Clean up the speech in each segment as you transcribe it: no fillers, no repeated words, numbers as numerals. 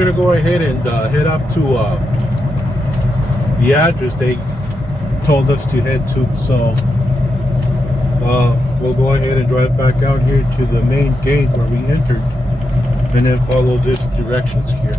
gonna go ahead and head up to the address they told us to head to. So we'll go ahead and drive back out here to the main gate where we entered, and then follow this directions here.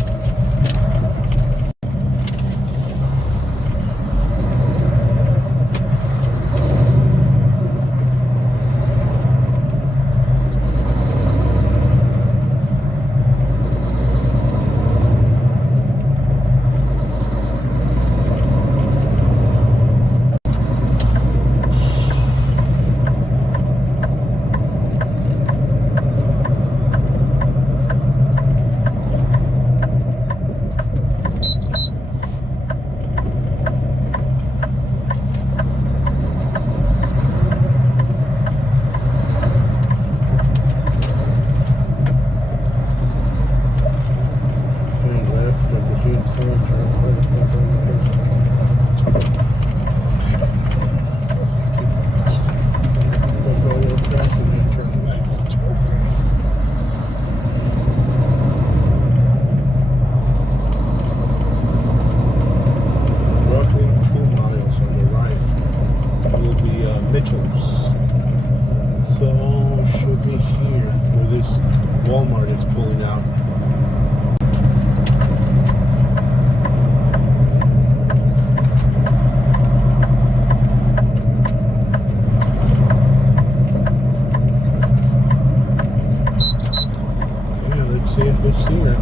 Walmart is pulling out. Yeah, let's see if it's here.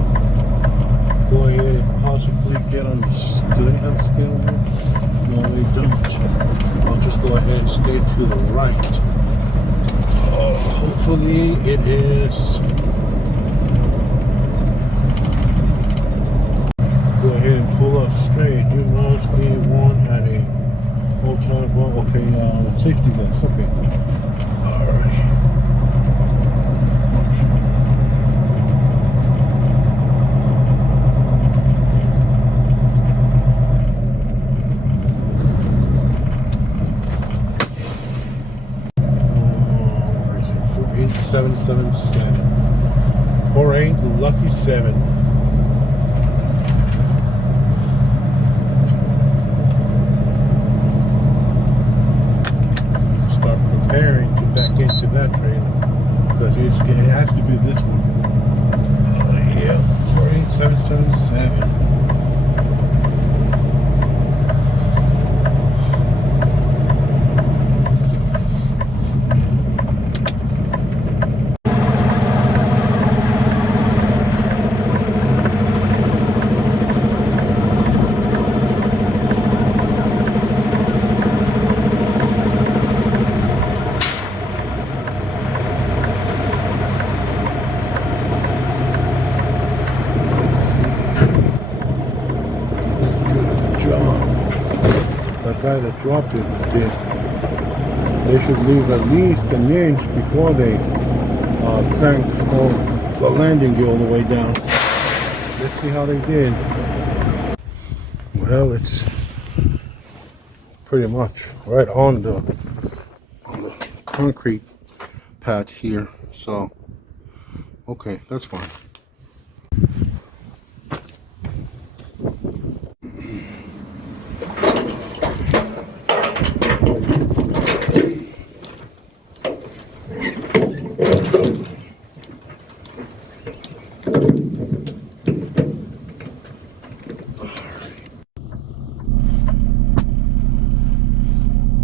Go ahead and possibly get on the. Do they have a scale here? No, they don't. I'll just go ahead and stay to the right. Hopefully it is. Go ahead and pull up straight. You must be one at a hotel. Well, okay, safety vest. Okay. Alright. Where is it? 48777. 48 Lucky 7. Preparing to back into that trailer because it has to be this one. Yeah, 48777. That guy that dropped it did. They should leave at least an inch before they crank the landing gear all the way down. Let's see how they did. Well, it's pretty much right on the concrete pad here. So, okay, that's fine.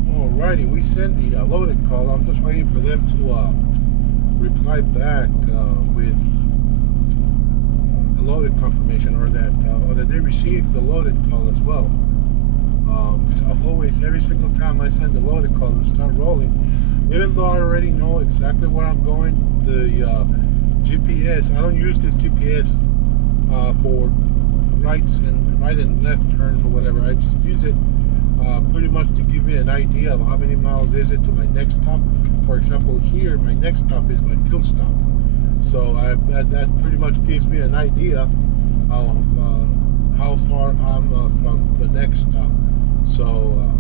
Alrighty, we sent the loaded call. I'm just waiting for them to reply back with a loaded confirmation, or that they received the loaded call as well. I've always, every single time I send the loaded call and start rolling, even though I already know exactly where I'm going, the GPS, I don't use this GPS for right and left turns or whatever. I just use it pretty much to give me an idea of how many miles is it to my next stop. For example, here my next stop is my fuel stop, so that pretty much gives me an idea of how far I'm from the next stop. So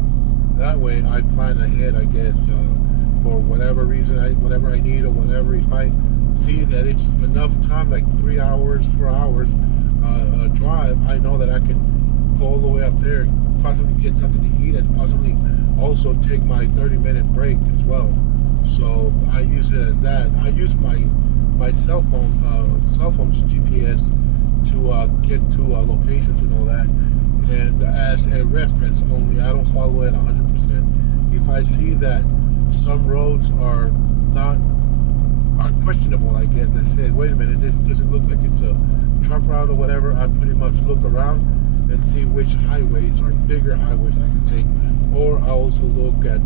that way I plan ahead, I guess, for whatever reason, whatever I need, or whatever. If I see that it's enough time, like 3 hours, 4 hours, drive, I know that I can go all the way up there, possibly get something to eat, and possibly also take my 30-minute break as well. So I use it as that. I use my cell phone's GPS to get to locations and all that, and as a reference only. I don't follow it 100%. If I see that some roads are questionable, I guess, I say, wait a minute, this doesn't look like it's a truck route or whatever, I pretty much look around and see which highways are bigger highways I can take, or I also look at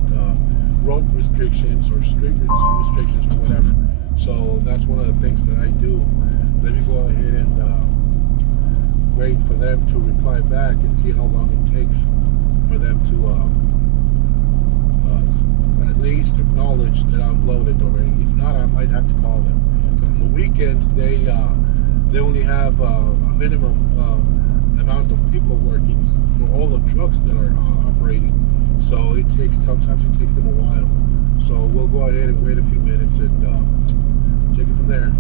road restrictions or street restrictions or whatever. So that's one of the things that I do. Let me go ahead and wait for them to reply back and see how long it takes for them to at least acknowledge that I'm loaded already. If not, I might have to call them, because on the weekends they only have a minimum amount of people working for all the trucks that are operating. So sometimes it takes them a while. So we'll go ahead and wait a few minutes and take it from there.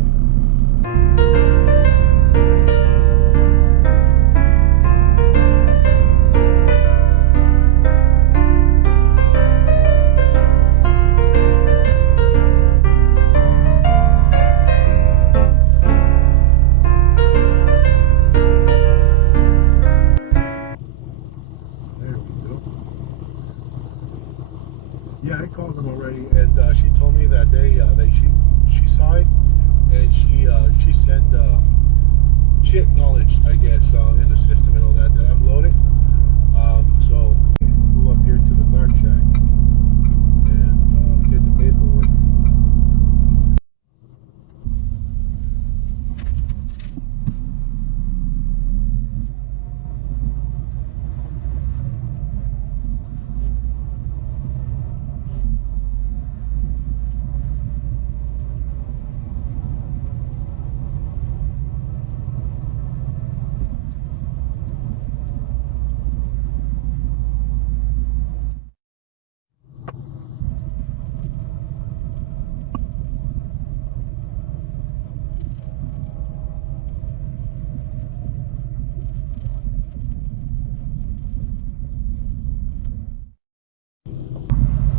Yeah, I called them already, and she told me that she saw it, and she sent she acknowledged, I guess, in the system and all that I'm loaded. So go up here to the guard shack and get the paperwork.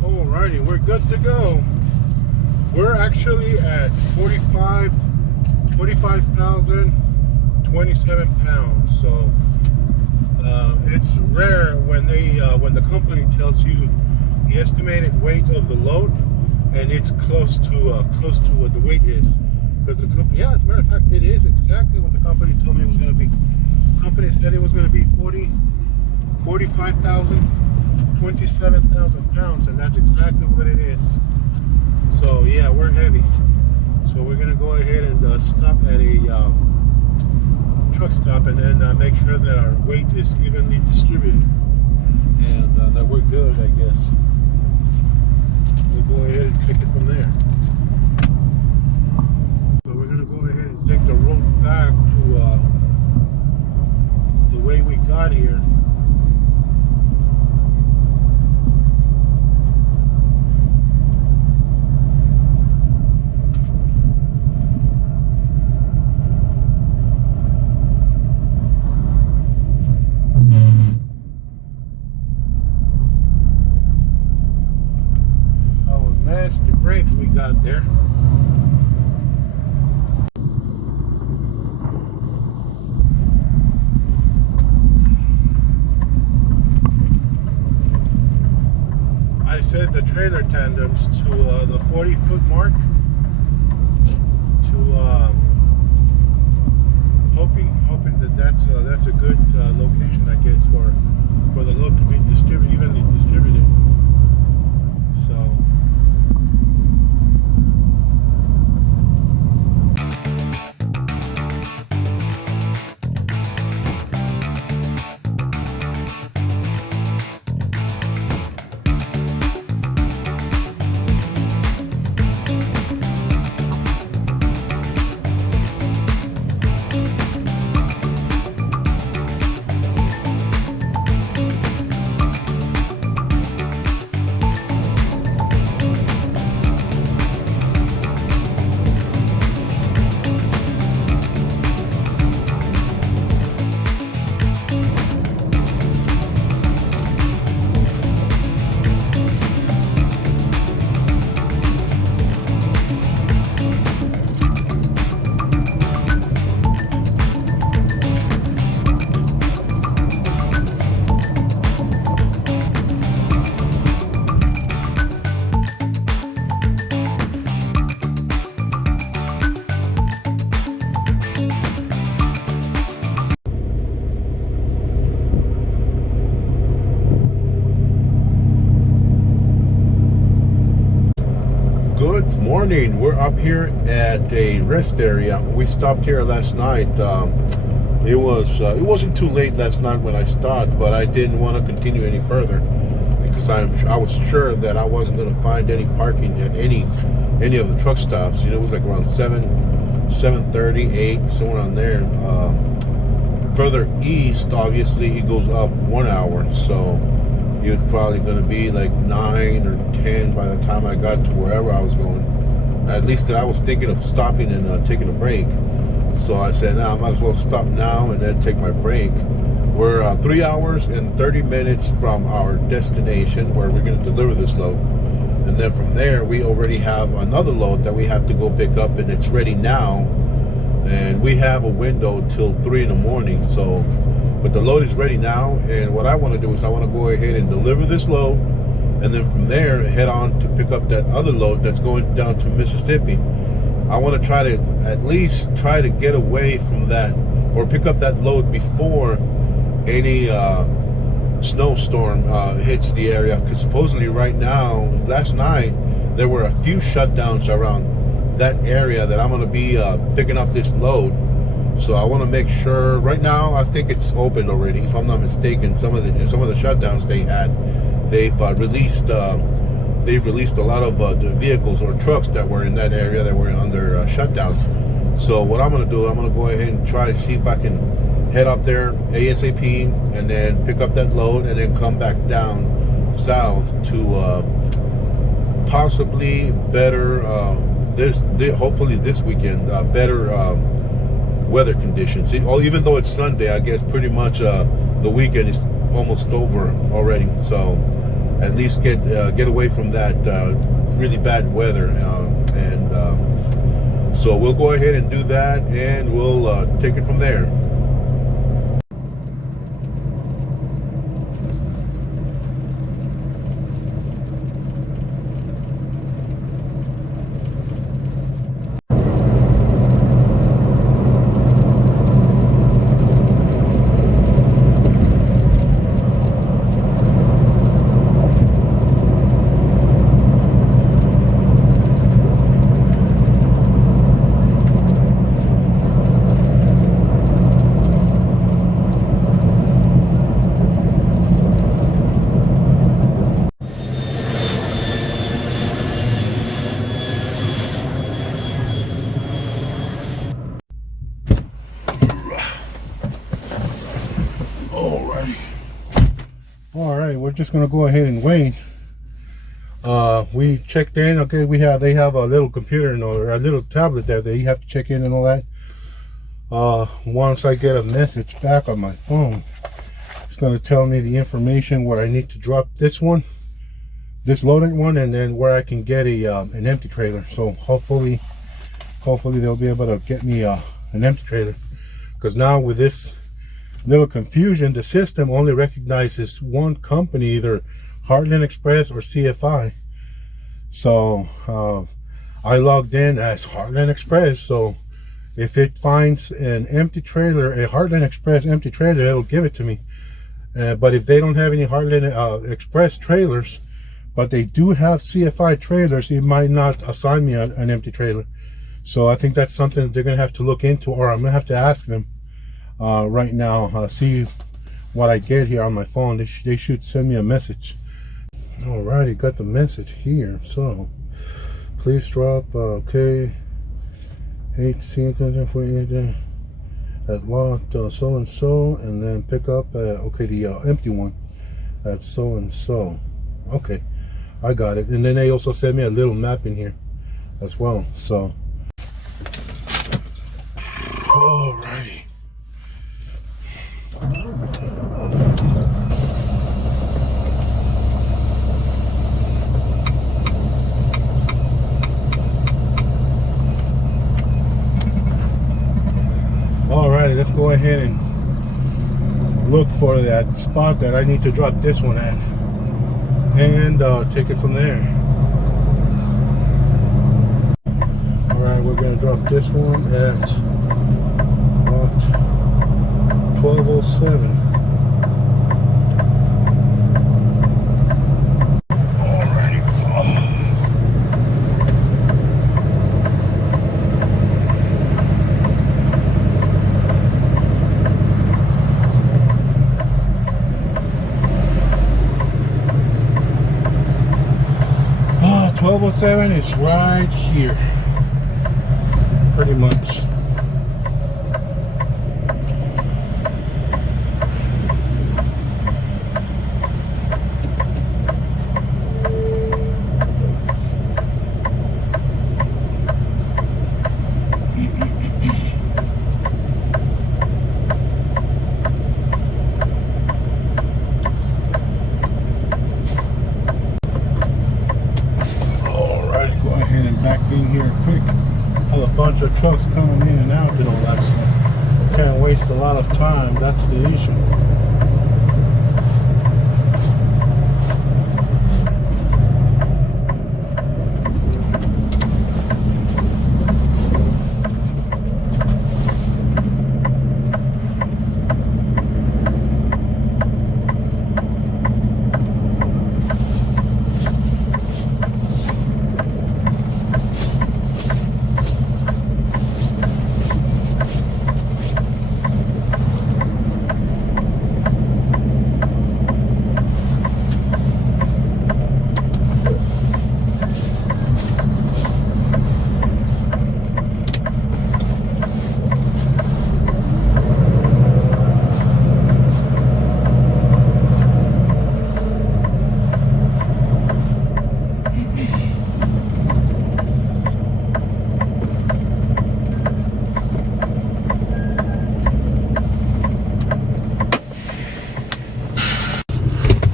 Alrighty, we're good to go. We're actually at 45,027 pounds. So it's rare when when the company tells you the estimated weight of the load, and it's close to what the weight is. Because the company, yeah, as a matter of fact, it is exactly what the company told me it was going to be. The company said it was going to be 27,000 pounds, and that's exactly what it is. So yeah, we're heavy. So we're gonna go ahead and stop at a truck stop, and then make sure that our weight is evenly distributed, and that we're good, I guess. We'll go ahead and take it from there. So we're gonna go ahead and take the road back to the way we got here. Nasty brakes we got there. I set the trailer tandems to the 40-foot mark, to hoping that that's a good location, I guess, for the load to be evenly distributed. So. morning. We're up here at a rest area. We stopped here last night. It wasn't too late last night when I stopped, but I didn't want to continue any further because I was sure that I wasn't going to find any parking at any of the truck stops. You know, it was like around 7:30, 8, somewhere on there. Further east, obviously, it goes up 1 hour, so it was probably going to be like 9 or 10 by the time I got to wherever I was going. At least that I was thinking of stopping and taking a break. So I said, I might as well stop now and then take my break. We're 3 hours and 30 minutes from our destination where we're going to deliver this load. And then from there, we already have another load that we have to go pick up, and it's ready now. And we have a window till 3 in the morning. So, but the load is ready now. And what I want to do is I want to go ahead and deliver this load. And then from there, head on to pick up that other load that's going down to Mississippi. I want to try to at least try to get away from that, or pick up that load before any snowstorm hits the area. Because supposedly right now, last night, there were a few shutdowns around that area that I'm going to be picking up this load. So I want to make sure. Right now, I think it's open already, if I'm not mistaken. Some of the shutdowns they had, they've released a lot of the vehicles or trucks that were in that area that were under shutdown. So what I'm going to do, I'm going to go ahead and try to see if I can head up there ASAP and then pick up that load and then come back down south to possibly better hopefully this weekend, better weather conditions. Even though it's Sunday, I guess pretty much the weekend is almost over already. So at least get away from that really bad weather, and so we'll go ahead and do that, and we'll take it from there. Alright, we're just gonna go ahead and wait. We checked in. Okay, they have a little computer or a little tablet there that you have to check in and all that. Once I get a message back on my phone, it's gonna tell me the information where I need to drop this loaded one, and then where I can get an empty trailer. So hopefully they'll be able to get me an empty trailer, because now with this little confusion, the system only recognizes one company, either Heartland Express or CFI. So I logged in as Heartland Express. So if it finds an empty trailer, a Heartland Express empty trailer, it'll give it to me. But if they don't have any Heartland Express trailers, but they do have CFI trailers, it might not assign me an empty trailer. So I think that's something that they're gonna have to look into, or I'm gonna have to ask them right now. See what I get here on my phone. They should send me a message. Alrighty, got the message here. So please drop okay 18 at lot so and so, and then pick up okay the empty one at so and so. Okay, I got it. And then they also sent me a little map in here as well. So alrighty. Alrighty, let's go ahead and look for that spot that I need to drop this one at, and take it from there. Alright, we're going to drop this one at lot 1207. 307 is right here, pretty much. Back in here quick. Have a bunch of trucks coming in and out and all that stuff. Can't waste a lot of time. That's the issue.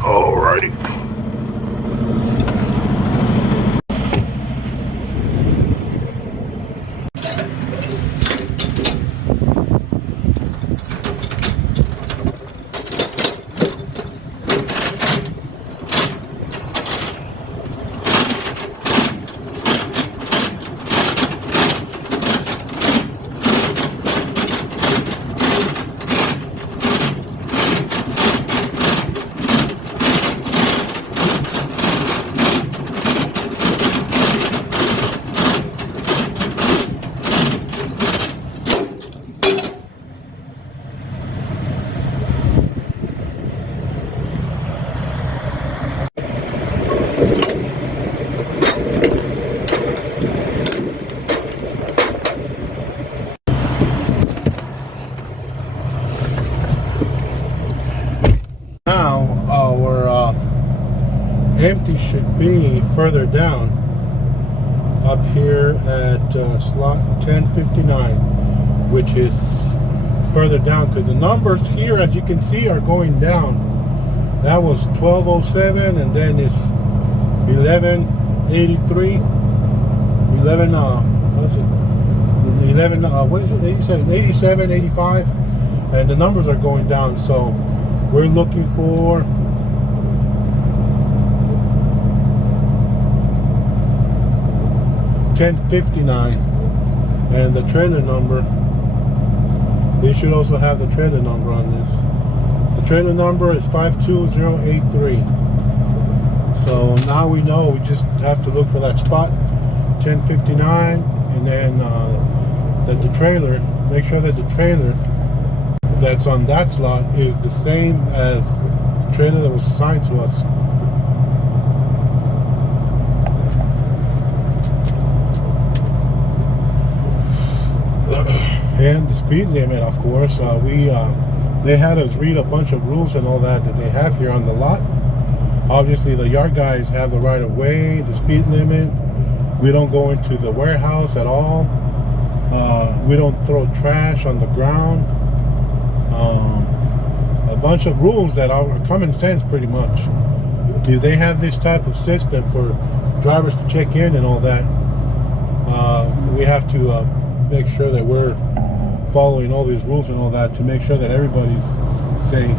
Alrighty. Empty should be further down up here at slot 1059, which is further down because the numbers here, as you can see, are going down. That was 1207 and then it's 1183, 11 what's it, 11 what is it, 87, 87, 85, and the numbers are going down. So we're looking for 1059 and the trailer number. They should also have the trailer number on this. The trailer number is 52083. So now we know, we just have to look for that spot 1059, and then that the trailer, make sure that the trailer that's on that slot is the same as the trailer that was assigned to us. And the speed limit, of course. They had us read a bunch of rules and all that they have here on the lot. Obviously, the yard guys have the right of way, the speed limit. We don't go into the warehouse at all. We don't throw trash on the ground. A bunch of rules that are common sense, pretty much. If they have this type of system for drivers to check in and all that, we have to make sure that we're following all these rules and all that to make sure that everybody's safe.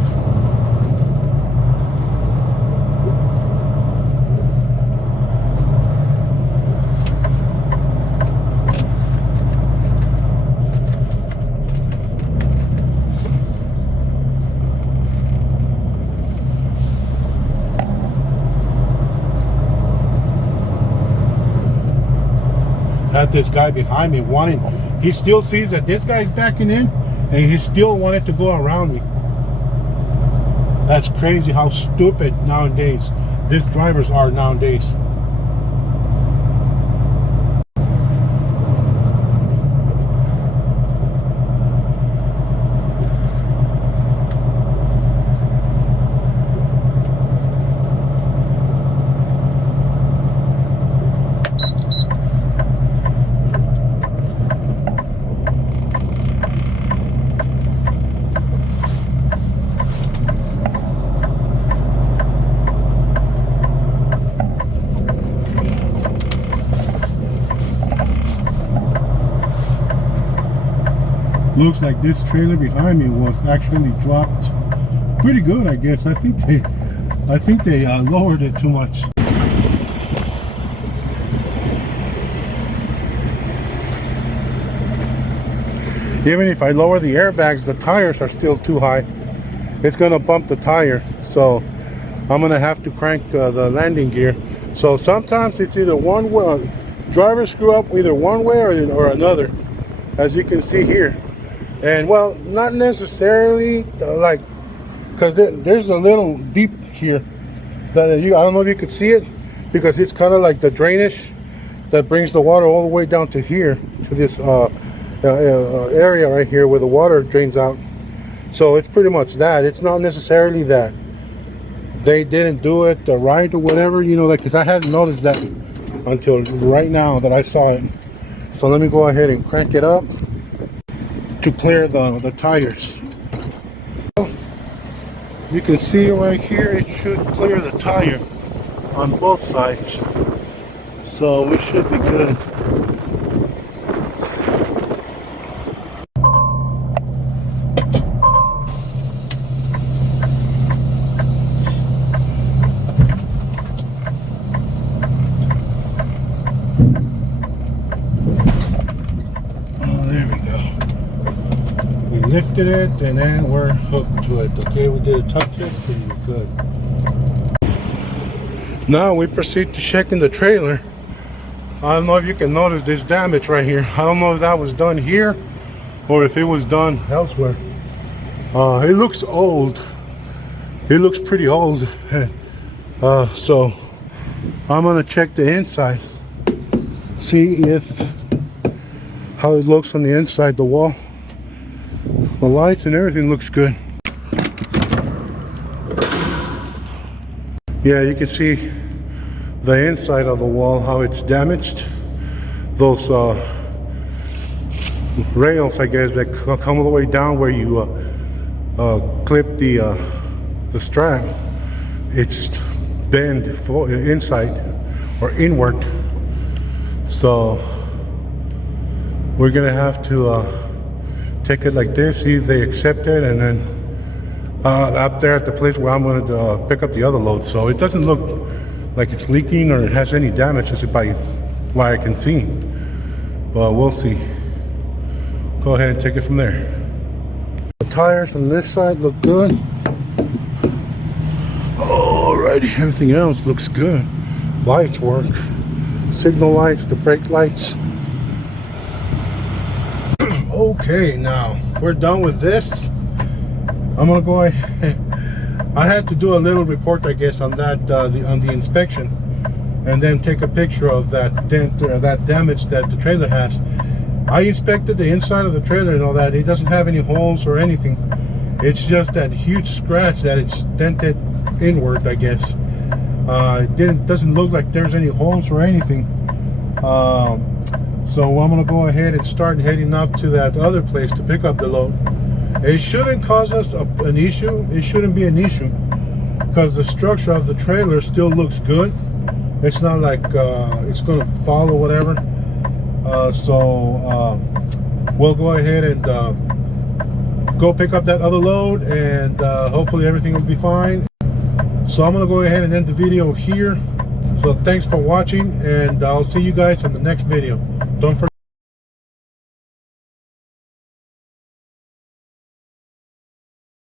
Had this guy behind me wanting, he still sees that this guy's backing in and he still wanted to go around me. That's crazy how stupid nowadays these drivers are nowadays. looks like this trailer behind me was actually dropped pretty good, I guess. I think they lowered it too much. Even if I lower the airbags, the tires are still too high. It's gonna bump the tire, so I'm gonna have to crank the landing gear. So sometimes it's either one way, drivers screw up either one way or another, as you can see here. And well, not necessarily like, because there's a little deep here that I don't know if you could see it, because it's kind of like the drainage that brings the water all the way down to here, to this area right here where the water drains out. So it's pretty much that. It's not necessarily that they didn't do it right or whatever, you know, like, because I hadn't noticed that until right now that I saw it. So let me go ahead and crank it up to clear the tires. You can see right here, it should clear the tire on both sides, so we should be good. Lifted it and then we're hooked to it. Okay, we did a tuck test and we're good. Now we proceed to checking the trailer. I don't know if you can notice this damage right here. I don't know if that was done here or if it was done elsewhere. It looks old. It looks pretty old. So I'm gonna check the inside, see how it looks on the inside, the wall. The lights and everything looks good. Yeah, you can see the inside of the wall, how it's damaged. Those rails, I guess, that come all the way down where you clip the strap. It's bent inside or inward. So we're gonna have to take it like this, see if they accept it, and then up there at the place where I'm going to pick up the other load. So it doesn't look like it's leaking or it has any damage, just by what I can see, but we'll see. Go ahead and take it from there. The tires on this side look good. Alrighty, everything else looks good. Lights work, signal lights, the brake lights. Okay, now we're done with this. I'm gonna go ahead. I had to do a little report, I guess, on that on the inspection, and then take a picture of that dent or that damage that the trailer has. I inspected the inside of the trailer and all that. It doesn't have any holes or anything. It's just that huge scratch that it's dented inward, I guess. It doesn't look like there's any holes or anything. So I'm gonna go ahead and start heading up to that other place to pick up the load. It shouldn't cause us an issue. It shouldn't be an issue because the structure of the trailer still looks good. It's not like it's gonna fall or whatever. So we'll go ahead and go pick up that other load, and hopefully everything will be fine. So I'm gonna go ahead and end the video here. So thanks for watching, and I'll see you guys in the next video. Don't forget